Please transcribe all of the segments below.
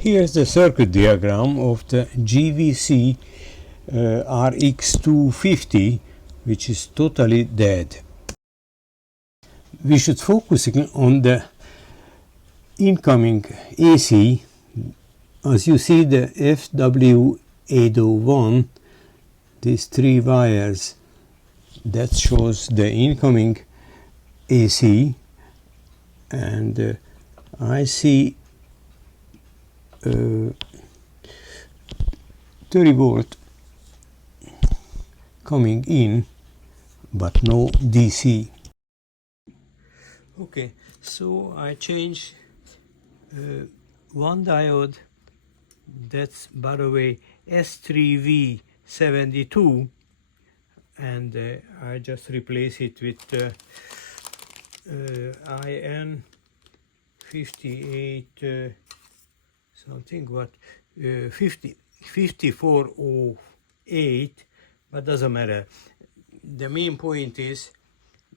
Here's the circuit diagram of the JVC RX250, which is totally dead. We should focus on the incoming AC. As you see, the FW801, these three wires, that shows the incoming AC, and I see 30 volt coming in, but no DC. Okay, so I change one diode, that's by the way S3V72, and I just replace it with IN58 something, what 5408, but doesn't matter. The main point is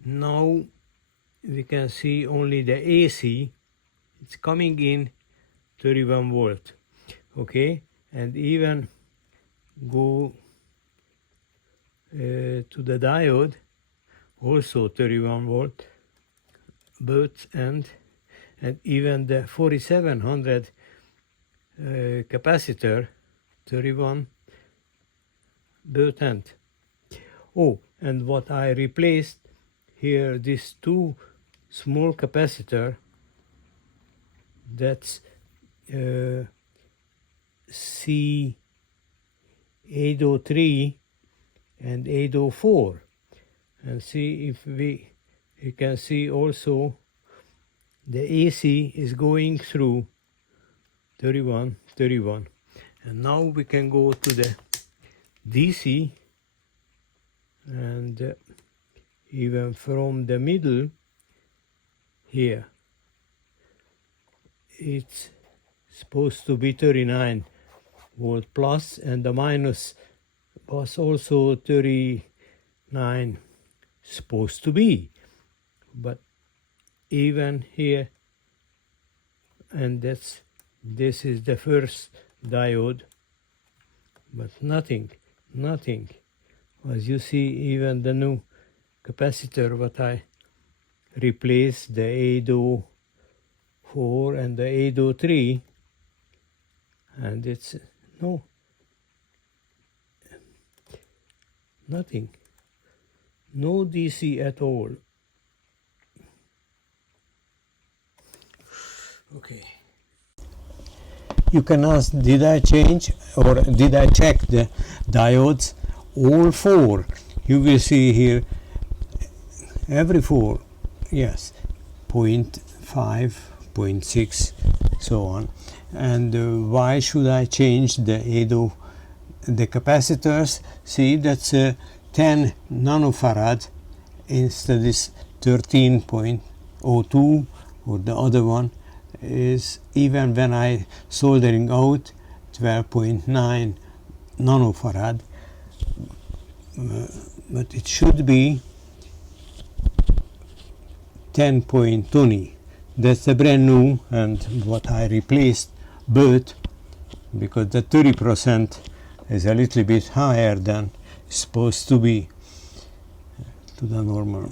now we can see only the AC. It's coming in 31 volt. Okay, and even go to the diode, also 31 volt both end, and even the 4700 capacitor 31 both end. Oh, and what I replaced here, these two small capacitor, that's C803 and 804, and see if you can see also the AC is going through 31. And now we can go to the DC, and even from the middle here it's supposed to be 39 volt plus, and the minus was also 39 supposed to be, but even here, and this is the first diode, but nothing. As you see, even the new capacitor what I replaced, the 804 and the 803, and it's nothing, no DC at all. Okay, you can ask, did I change or did I check the diodes? All four. You will see here every four, yes, 0.5, 0.6, so on. And why should I change the capacitors? See, that's 10 nanofarad instead of 13.02, or the other one is, even when I soldering out, 12.9 nanofarad, but it should be 10.20. That's a brand new, and what I replaced both, because the 30% is a little bit higher than it's supposed to be to the normal.